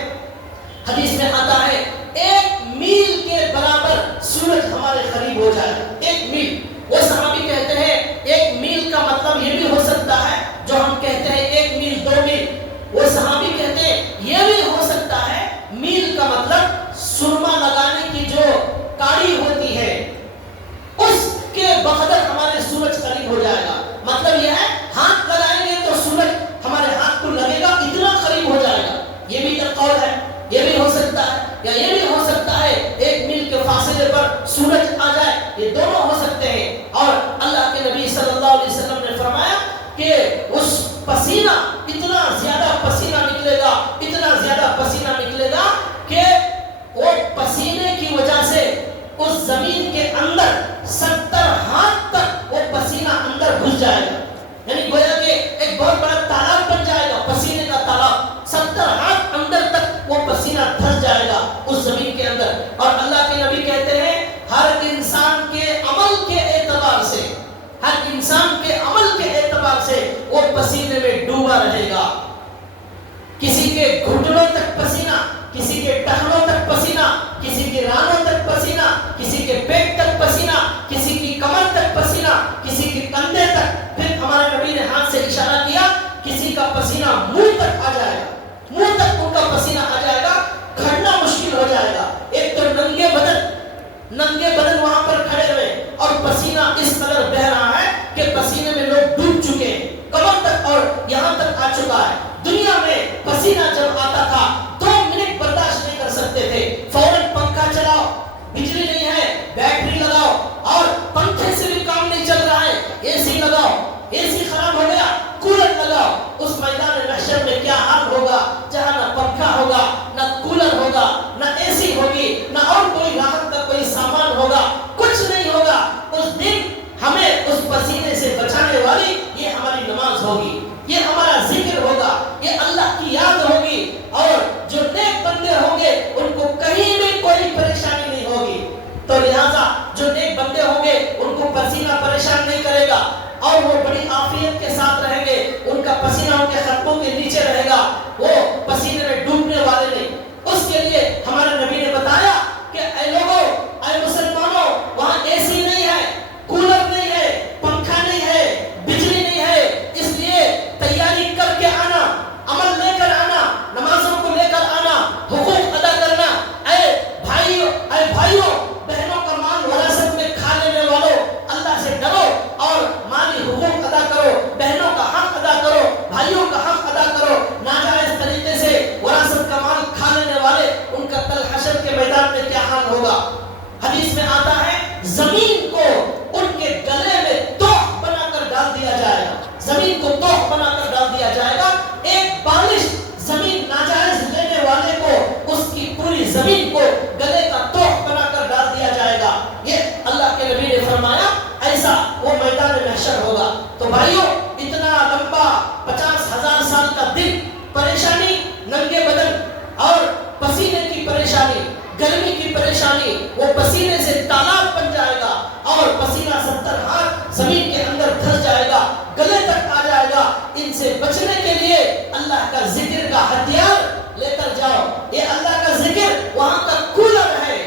حدیث میں آتا ہے 1 میل کے برابر سورج ہمارے قریب ہو جائے، 1 میل۔ وہ صحابی کہتے ہیں 1 میل کا مطلب یہ بھی ہو سکتا ہے جو ہم کہتے ہیں 1 میل 2 میل، وہ صحابی کہتے ہیں یہ بھی ہو سکتا ہے میل کا مطلب سرما لگانے کی جو کاڑی ہوتی ہے اس کے بقدر ہمارے سورج قریب ہو جائے گا۔ مطلب یہ ہے ہاتھ لگائیں گے تو سورج ہمارے ہاتھ کو لگے گا، اتنا قریب ہو جائے گا۔ یہ بھی ایک قول ہے، یہ بھی ہو سکتا ہے، یا یہ بھی ہو سکتا ہے 1 میل کے فاصلے پر سورج آ جائے، یہ دونوں ہو سکتے ہیں۔ اور اللہ کے نبی صلی اللہ علیہ وسلم نے فرمایا کہ اس پسینہ، اتنا زیادہ پسینہ نکلے گا، اتنا زیادہ پسینہ نکلے گا کہ وہ پسینے کی وجہ سے اس زمین کے اندر 70 ہاتھ تک وہ پسینہ اندر گھس جائے گا، یعنی گویا کہ ایک بہت بڑا تالاب بن جائے گا، پسینے کا تالاب، 70 ہاتھ اندر تک وہ پسینہ دھس جائے گا اس زمین کے اندر۔ اور اللہ کے نبی کہتے ہیں ہر انسان کے عمل کے اعتبار سے، ہر انسان کے عمل کے اعتبار سے وہ پسینے میں ڈوبا رہے گا، کسی کے گھٹنوں تک پسینہ، کسی کے ٹخنوں تک پسینہ، کسی کی رانوں تک پسینہ، کسی کے پیٹ تک پسینہ، کسی کی کمر تک پسینہ، کسی کے کندھے تک۔ پھر ہمارے نبی نے ہاتھ سے اشارہ کیا کسی کا پسینہ منہ تک آ جائے گا، منہ تک ان کا پسینہ آ جائے گا، کھڑنا مشکل ہو جائے گا۔ ایک تو ننگے بدن وہاں پر کھڑے ہوئے اور پسینہ اس قدر بہ رہا ہے کہ پسینے میں لوگ ڈوب چکے ہیں، کمر تک اور یہاں تک آ چکا ہے۔ دنیا میں پسینہ جب آتا تھا 2 منٹ برداشت نہیں کر سکتے تھے، فوراً پنکھا چلاؤ، بجلی نہیں ہے بیٹری لگاؤ، اور پنکھے سے بھی کام نہیں چل رہا ہے اے سی لگاؤ، اے سی خراب ہو گیا کولر لگاؤ۔ اس میدان محشر میں کیا حال ہوگا جہاں نہ پنکھا ہوگا، نہ کولر ہوگا، نہ اے سی ہوگی، نہ اور کوئی راحت کا کوئی سامان ہوگا، کچھ نہیں ہوگا۔ اس دن ہمیں اس پسینے سے بچانے والی یہ ہماری نماز ہوگی، یہ ہمارا ذکر ہوگا، یہ اللہ کی یاد ہوگی، اور جو نیک بندے ہوں گے ان کو کہیں بھی کوئی پریشانی نہیں ہوگی۔ تو لہٰذا جو نیک بندے ہوں گے ان کو پسینہ پریشان نہیں کرے گا اور وہ بڑی عافیت کے ساتھ رہیں گے، ان کا پسینہ ان کے خطوں کے نیچے رہے گا، وہ پسینے میں ڈوبنے والے نہیں۔ اس کے لیے ہمارے نبی نے بتایا کہ اے لوگوں، اے مسلمانوں، وہاں اے سی نہیں ہے، کولر نہیں ہے، پنکھا نہیں ہے، بجلی نہیں ہے، اس لیے تیاری کر کے آنا، عمل لے کر آنا، نمازوں کو لے کر آنا، حقوق ادا کرنا۔ اے بھائیوں بہنوں کا مال وراثت میں کھا لینے والوں، اللہ سے ڈرو اور مالی حقوق ادا کرو، بہنوں کا حق ادا کرو، بھائیوں کا حق ادا کرو۔ ناجائز طریقے سے وراثت کا مال کھا لینے والے، ان کا کل حشر کے میدان میں کیا حال ہوگا۔ حدیث میں آتا ہے زمین کو ان کے گلے میں توق بنا کر ڈال دیا جائے گا، زمین کو توق بنا کر ڈال دیا جائے گا۔ ایک بالش زمین ناجائز لینے والے کو اس کی پوری زمین کو گلے کا توق بنا کر ڈال دیا جائے گا۔ یہ اللہ کے نبی نے فرمایا ایسا وہ میدان محشر ہوگا۔ تو بھائیوں، اتنا لمبا 50,000 سال کا دن، پریشانی، ننگے بدن اور پسینے کی پریشانی، گرمی کی پریشانی، وہ پسینے سے تالاب بن جائے گا اور پسینہ 70 ہاتھ زمین کے اندر دھس جائے گا، گلے تک آ جائے گا۔ ان سے بچنے کے لیے اللہ کا ذکر کا ہتھیار لے کر جاؤ۔ یہ اللہ کا ذکر وہاں کا کولر ہے،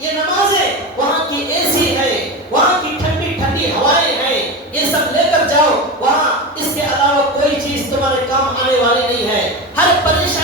یہ نمازیں وہاں کی اے سی ہے، وہاں کی ٹھنڈی ٹھنڈی ہوائیں ہیں، یہ سب لے کر جاؤ۔ وہاں اس کے علاوہ کوئی چیز تمہارے کام آنے والی نہیں ہے۔ ہر پریشانی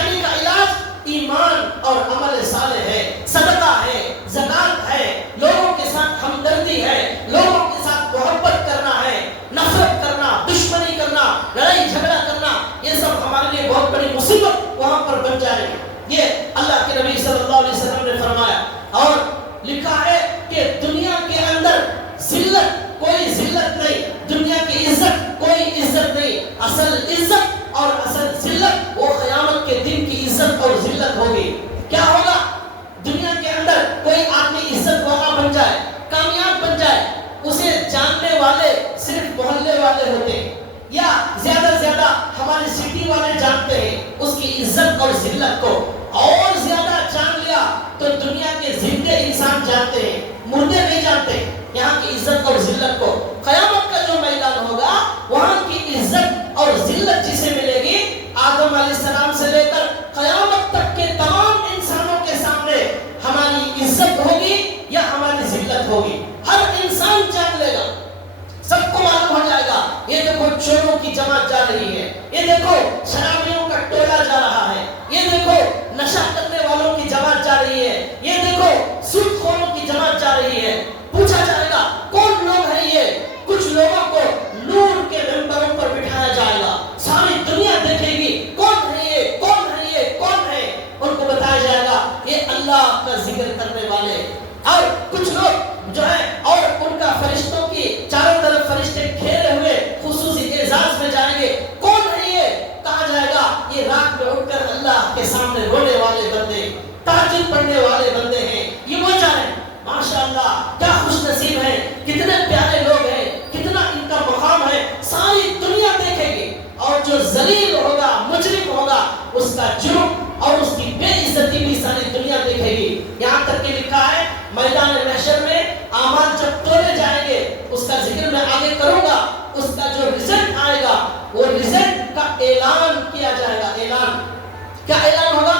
جائے، کامیاب بن جائے، اسے جاننے والے صرف محلے والے ہوتے ہیں یا زیادہ سے زیادہ ہمارے سٹی والے جانتے ہیں اس کی عزت اور ذلت کو، اور زیادہ جان لیا تو دنیا کے زندے انسان جانتے ہیں، مردے نہیں جانتے یہاں کی عزت اور ذلت کو۔ قیامت کا جو میدان ہوگا وہاں کی عزت اور ذلت جسے ملے گی، آدم علیہ السلام سے لے کر قیامت تک کے تمام انسانوں کے سامنے ہماری عزت ہوگی یا ہماری ذلت ہوگی، ہر انسان جان لے گا، سب کو معلوم ہو جائے گا۔ یہ دیکھو چوروں کی جماعت جا رہی ہے، یہ دیکھو شرابیوں کا ٹولہ جا رہا ہے، یہ دیکھو نشہ کرنے والوں کی جماعت جا رہی ہے، یہ دیکھو سود خوروں کی جماعت جا رہی ہے۔ پوچھا جائے گا کون لوگ ہیں یہ؟ کچھ لوگوں کو نور کے ممبروں پر بٹھایا جائے گا، ساری دنیا دیکھے گی کون ہے یہ، کون ہے یہ، کون ہے؟ ان کو بتایا جائے گا یہ اللہ کا ذکر کرنے والے۔ اور کچھ لوگ جو ہے اور ان کا فرشتوں کی چاروں طرف فرشتے گھیرے ہوئے خصوصی اعزاز میں جائیں گے، کون ہے یہ؟ کہا جائے گا یہ رات میں اٹھ کر اللہ کے سامنے رونے والے بندے، تہجد پڑھنے والے بندے ہیں، یہ وہ جائیں۔ ماشاءاللہ کیا خوش نصیب ہیں، کتنے پیارے لوگ ہیں، کتنا ان کا مقام ہے، ساری دنیا دیکھے گی۔ اور جو ذلیل ہوگا، مجرم ہوگا، اس کا جرم اور اس کی بے عزتی بھی ساری دنیا دیکھے گی۔ یہاں تک کہ لکھا ہے میدان محشر میں اعمال جب تولے جائیں گے، اس کا ذکر میں آگے کروں گا، اس کا جو رزلٹ آئے گا وہ رزلٹ کا اعلان کیا جائے گا۔ اعلان کیا اعلان ہوگا؟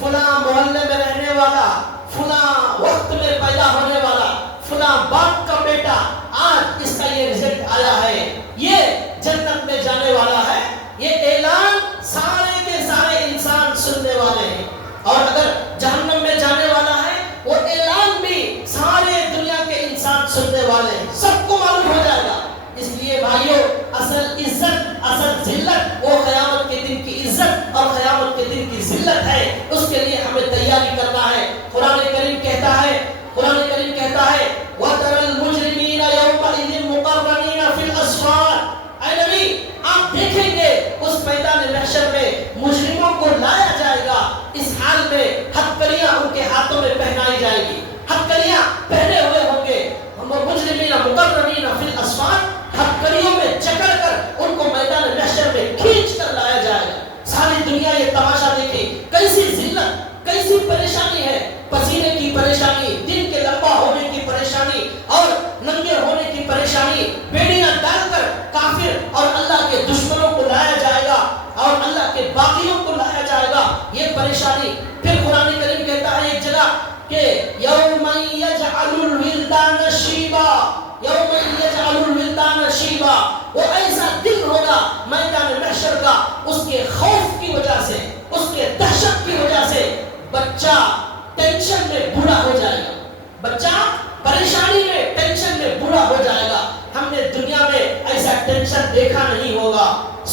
فلاں محلے میں رہنے والا، فلاں وقت میں پیدا ہونے والا، فلاں باپ کا بیٹا، آج اس کا یہ رزلٹ آیا ہے، یہ جنت میں جانے والا ہے۔ یہ اعلان سارے کے سارے انسان سننے والے ہیں، اور اگر جہنم میں جانے والا ہے وہ اعلان بھی سارے دنیا کے انسان سننے والے ہیں، سب کو معلوم ہو جائے گا۔ اس لیے بھائیوں اصل عزت، اصل ذلت وہ قیامت کے دن کی عزت اور قیامت کے دن کی ذلت ہے، اس کے لیے ہمیں تیاری کرنا ہے۔ قرآن کریم کہتا ہے، قرآن کریم کہتا ہے وَتَرَى الْمُجْرِمِينَ يَوْمَئِذٍ مُقَرَّنِينَ فِي الْأَصْفَادِ۔ اے نبی آپ دیکھیں گے اس میدان محشر میں مجرموں کو لایا جائے گا، اس حال میں ہتھکڑیاں ان کے ہاتھوں میں پہنائی جائے گی، ہتھکڑیاں پہنے ہوئے ہوں گے، مجرمین مقرنین فی الاسفاد، ہتھکڑیوں میں جکڑ کر ان کو میدان محشر میں کھینچ کر لایا جائے گا۔ ساری دنیا یہ تماشا دیکھے، کیسی ذلت، کیسی پریشانی ہے، پسینے کی پریشانی، دن کے لمبا ہونے کی پریشانی اور ننگے ہونے کی پریشانی، بیڑیاں ڈال کر کافر اور اللہ کے دشمنوں کو لایا جائے گا اور اللہ کے باغیوں کو لایا جائے گا، یہ پریشانی۔ پھر قرآن کریم کہتا ہے ایک جگہ کہ یوم یجعل الولدان شیبا، یوم یجعل الولدان شیبا، وہ ایسا دن ہوگا میدان محشر کا، اس کے خوف کی وجہ سے، اس کے دہشت کی وجہ سے بچہ ٹینشن میں بوڑھا ہو جائے گا، بچہ پریشانی میں، ٹینشن میں بوڑھا ہو جائے گا۔ ہم نے دنیا میں ایسا ٹینشن دیکھا نہیں ہوگا،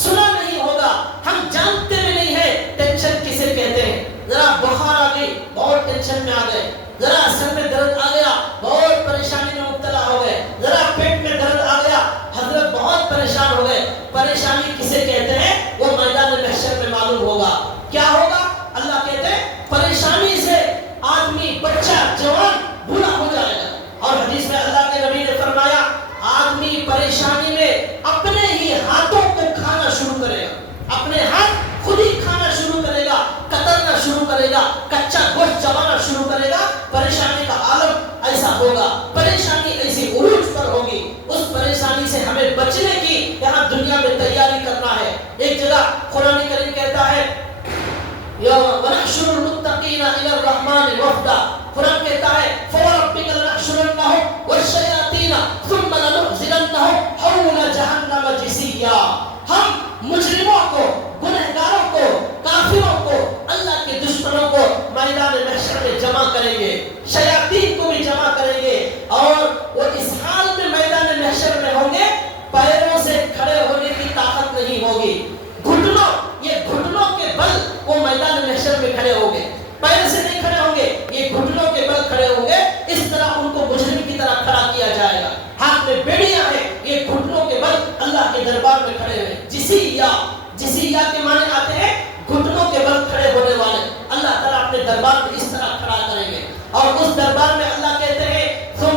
سنا نہیں ہوگا، ہم جانتے بھی نہیں ہیں ٹینشن کسے کہتے ہیں۔ ذرا بخار آ گئی بہت ٹینشن میں آ گئے، ذرا سر میں درد آ گیا بہت پریشانی میں مبتلا ہو گئے، ذرا پیٹ میں درد آ گیا حضرت بہت پریشان ہو گئے۔ پریشانی کسے کہتے ہیں وہ میدان محشر میں معلوم ہوگا۔ کیا ہوگا؟ اللہ کہتے ہیں پریشانی سے آدمی، بچہ، جوان بوڑھا ہو جائے گا۔ اور حدیث میں اللہ کے نبی نے فرمایا آدمی پریشانی میں اپنے ہی ہاتھوں کو کھانا شروع کرے گا، اپنے ہاتھ خود ہی کھانا شروع کرے گا، کترنا شروع کرے گا، کچا گوشت چبانا شروع کرے گا۔ پریشانی کا عالم ایسا ہوگا، پریشانی ایسی عروج پر ہوگی۔ اس پریشانی سے ہمیں بچنے کی یہاں دنیا میں تیاری کرنا ہے۔ ایک جگہ قرآن کریم کہتا ہے وَنَحْشُرُ الْمُتَّقِينَ إِلَى الرَّحْمَنِ وَفْدًا، قرآن کہتا ہے فَوَرَبِّكَ لَنَحْشُرَنَّهُمْ وَالشَّيَاطِينَ ثُمَّ لَنُحْضِرَنَّهُمْ حَوْلَ جَهَنَّمَ جِثِيًّا۔ ہم مجرموں کو، گنہگاروں کو، کافروں کو، اللہ کے دشمنوں کو میدان محشر میں جمع کریں گے، شیاطین کو بھی جمع کریں گے، اور وہ اس حال میں میدان محشر میں ہوں گے پیروں سے کھڑے ہونے کی طاقت نہیں ہوگی، گھٹنوں، یہ گھٹنوں کے بل وہ میدان محشر میں کھڑے ہوں گے، پیر سے نہیں کھڑے ہوں گے، یہ گھٹنوں کے بل کھڑے ہوں گے۔ اس طرح ان کو مجرم کی طرح کھڑا کیا جائے گا، ہاتھ میں بیڑیاں ہیں، یہ گھٹنوں کے بل اللہ کے دربار میں کھڑے ہوئے۔ جسیہ کے معنی آتے ہیں گھٹنوں کے بل کھڑے ہونے والے، اللہ تعالیٰ اپنے دربار میں اس طرح کھڑا کریں گے، اور اس دربار میں اللہ کہتے ہیں ثم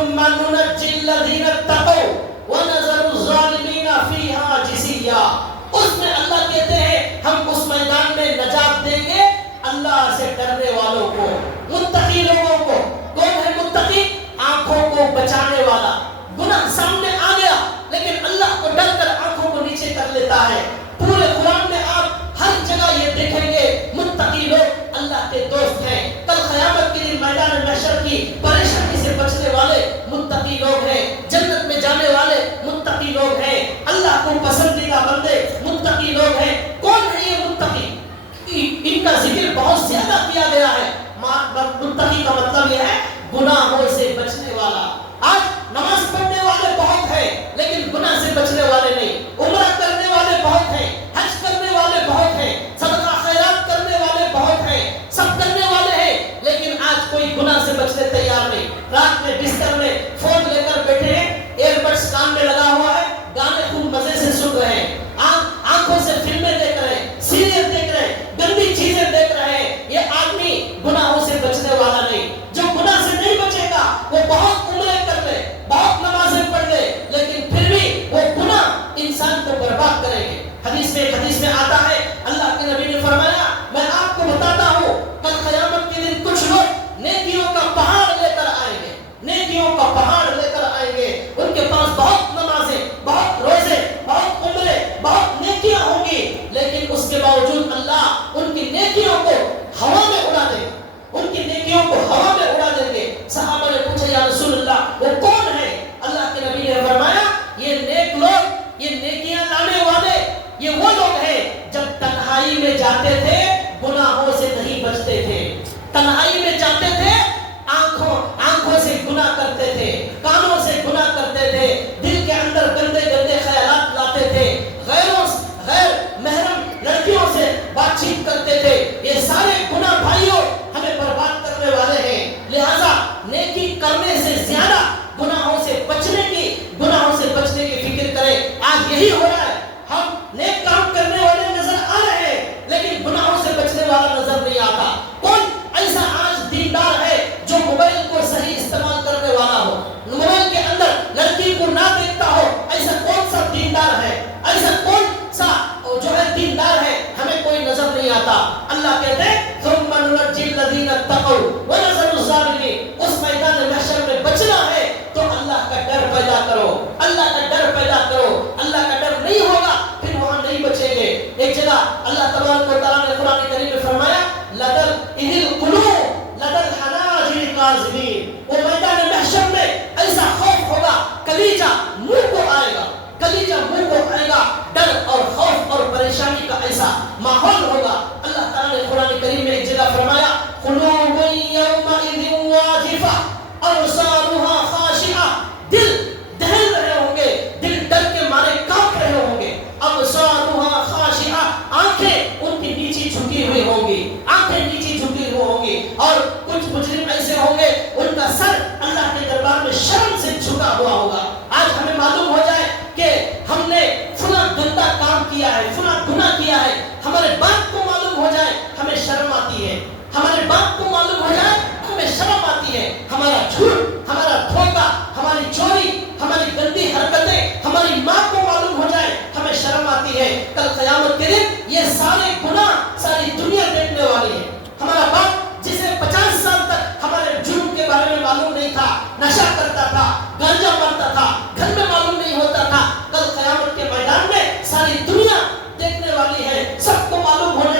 ان کا ذکر بہت زیادہ کیا گیا ہے. متقی کا مطلب یہ ہے گناہوں سے بچنے والا. آج نماز پڑھنے والے بہت ہیں لیکن گناہ سے بچنے والے نہیں. عمرہ کرنے والے بہت ہیں, حج کرنے والے بہت ہیں, صدقہ خیرات کرنے والے بہت ہیں, سب کرنے والے ہیں, لیکن آج کوئی گناہ سے بچنے تیار نہیں. رات میں بستر میں فون لے کر بیٹھے ہیں, ایئر بڈس کان میں لگا ہوا ہے, گانے خوب مزے سے سن رہے ہیں, آنکھوں سے فلمیں دیکھ رہے ہیں, سیریل دیکھ رہے ہیں, گندی چیزیں دیکھ رہے ہیں. یہ آدمی گناہوں سے بچنے والا نہیں. جو گناہ سے نہیں بچے گا وہ بہت عمرے کر لے, بہت نمازیں پڑھ لے, لیکن پھر بھی وہ گناہ انسان کو برباد کریں گے. حدیث میں آتا ہے, اللہ کے نبی نے فرمایا میں آپ کو بتاتا ہوں کل قیامت کے دن کچھ لوگ نیکیوں کا پہاڑ لے کر آئیں گے, نیکیوں کا پہاڑ لے کر آئیں گے. ان کے پاس بہت نمازیں, بہت روزے, بہت عمرے, بہت نیکیاں ہوں گی, لیکن اس کے باوجود اللہ ان کی نیکیوں کو ہوا میں اڑا دے گا, ان کی نیکیوں کو ہوا میں اڑا دیں گے. صحابہ نے پوچھا یا رسول اللہ وہ کون ہے؟ اللہ کے نبی نے فرمایا یہ نیک لوگ, یہ نیکیاں لانے والے, یہ وہ لوگ ہیں جب تنہائی میں جاتے تھے گناہوں سے نہیں بچتے تھے. تنہائی میں جاتے تھے, آنکھوں سے گناہ کرتے تھے, کانوں سے گناہ کرتے تھے, دل کے اندر گندے گندے خیالات لاتے تھے, غیر محرم لڑکیوں سے بات چیت کرتے تھے. یہ سارے گناہ بھائیوں ہمیں برباد کرنے والے ہیں. لہذا نیکی کرنے سے زیادہ گناہوں سے بچنے کی فکر کریں. آج یہی ہو رہا ہے, ہم نیک کام کرنے والے نظر آ رہے ہیں لیکن گناہوں سے بچنے والا نظر نہیں آتا. کون ایسا آج دیندار ہے جو موبائل کو صحیح استعمال کرنے والا ہو, موبائل کے اندر لڑکی کو نہ دیکھتا ہو؟ ایسا کون سا دیندار ہے, ایسا کون سا جو ہے دیندار ہے؟ ہمیں کوئی نظر نہیں آتا. اللہ کہتے ہیں ثم ننجی الذین اتقوا ونذر الظالمین. اس میدان محشر میں بچنا ہے تو اللہ کا ڈر پیدا کرو, اللہ کا ڈر پیدا کرو. اللہ کا ڈر نہیں ہوگا پھر وہاں نہیں بچیں گے. ایک جگہ اللہ تبارک و تعالیٰ نے قرآن کریم میں فرمایا لدل اذ القلوب لدل حناجر کاظمین. وہ میدان محشر میں ایسا خوف ہوگا کلیجہ منہ کو آئے گا, کلیجہ منہ کو آئے گا, ڈر اور خوف اور پریشانی کا ایسا ماحول ہوگا. اللہ تعالیٰ نے قرآن کریم میں ایک جگہ فرمایا قلوب یومئذ واجفہ ابصارها خاشعہ. دل دہل رہے ہوں گے, دل ڈر کے مارے کانپ رہے ہوں گے. ابصارها خاشعہ, آنکھیں ان کی نیچی جھکی ہوئی ہوں گی, آنکھیں نیچی جھکی ہوئی ہوں گی. اور کچھ مجرم ایسے ہوں گے ان کا سر اللہ کے دربار میں شرم سے جھکا ہوا ہوگا. آج ہمیں معلوم ہو جائے کہ ہم نے فلاں گندا کام کیا ہے, فلاں گناہ کیا ہے, ہمارے باپ کو معلوم ہو جائے ہمیں شرم آتی ہے, ہمارے باپ کو معلوم ہو جائے ہمیں شرم آتی ہے. ہمارا جھوٹ, ہمارا دھوکہ, ہماری چوری, ہماری گندی حرکتیں ہماری ماں کو معلوم ہو جائے ہمیں شرم آتی ہے. کل قیامت کے دن یہ سارے گناہ ساری دنیا دیکھنے والی ہے. ہمارا باپ جسے 50 سال تک ہمارے جرم کے بارے میں معلوم نہیں تھا, نشہ کرتا تھا, گانجا مارتا تھا, گھر میں معلوم نہیں ہوتا تھا, کل قیامت کے میدان میں ساری دنیا دیکھنے والی ہے. سب کو معلوم ہونا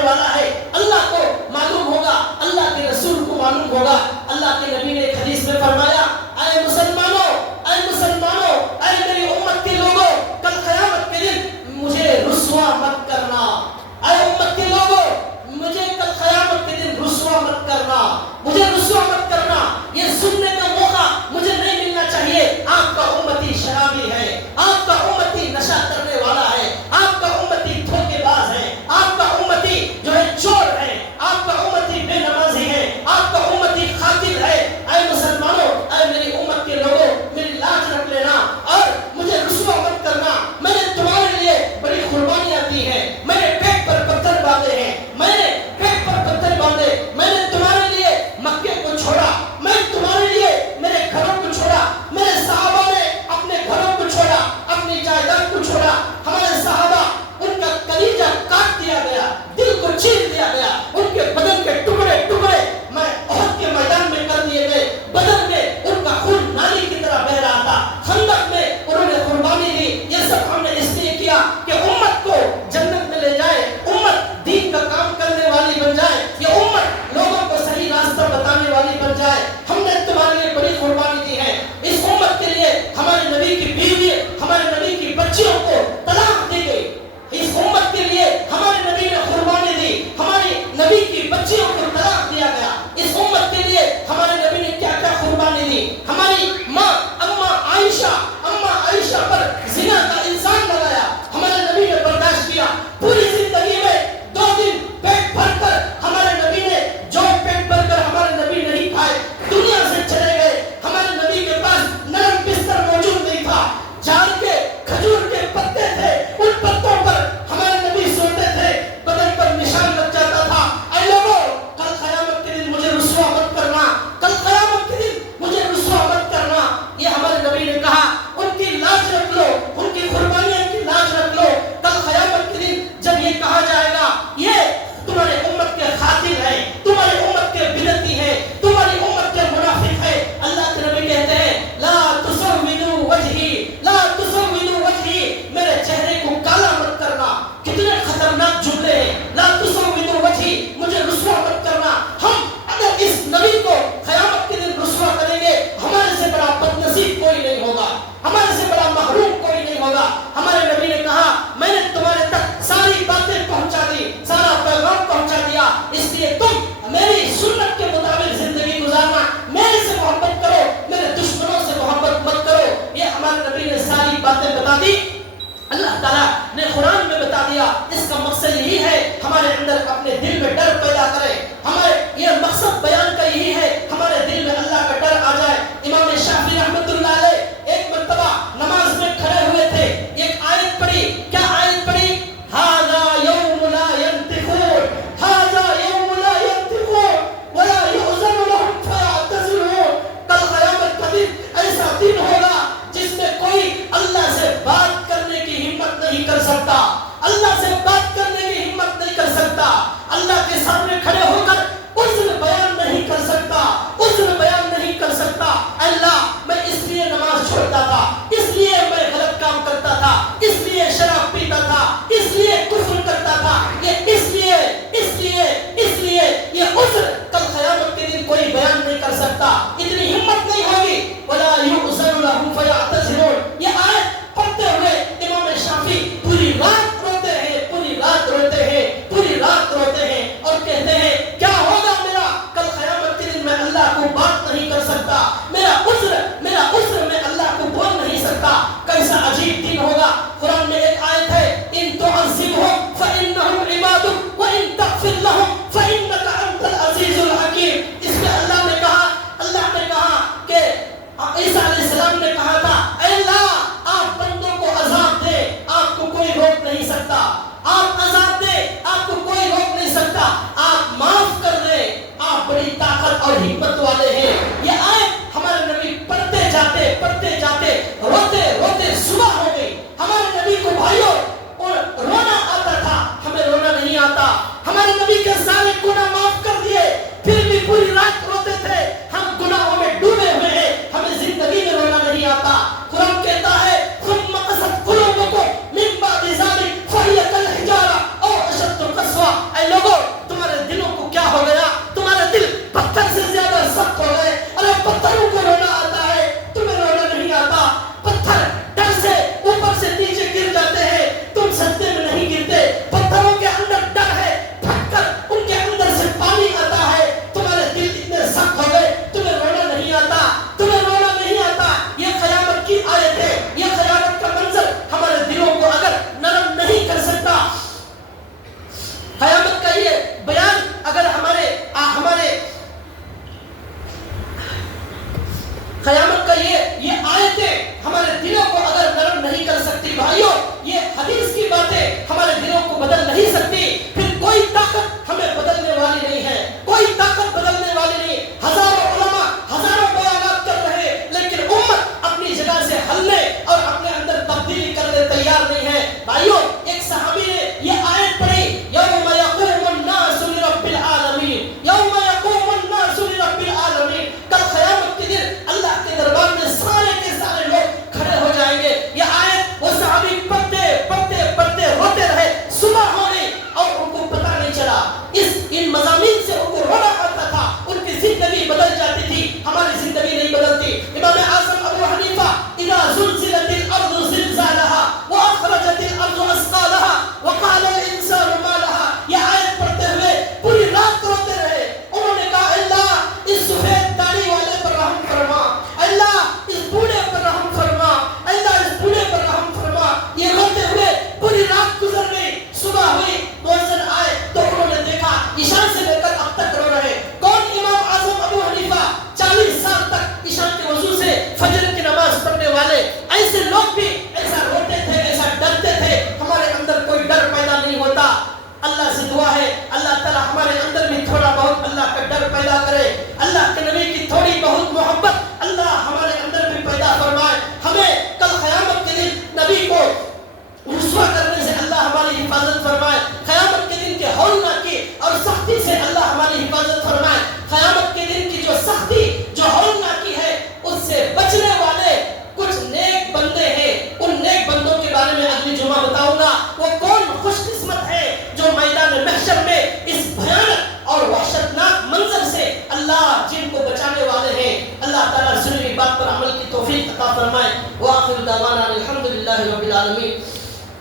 اللہ جن کو بچانے والے ہیں، اللہ تعالیٰ سنی ہوئی بات پر عمل کی توفیق عطا فرمائے۔ وآخر دعوانا الحمدللہ رب العالمین۔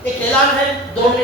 ایک اعلان ہے، 2 منٹ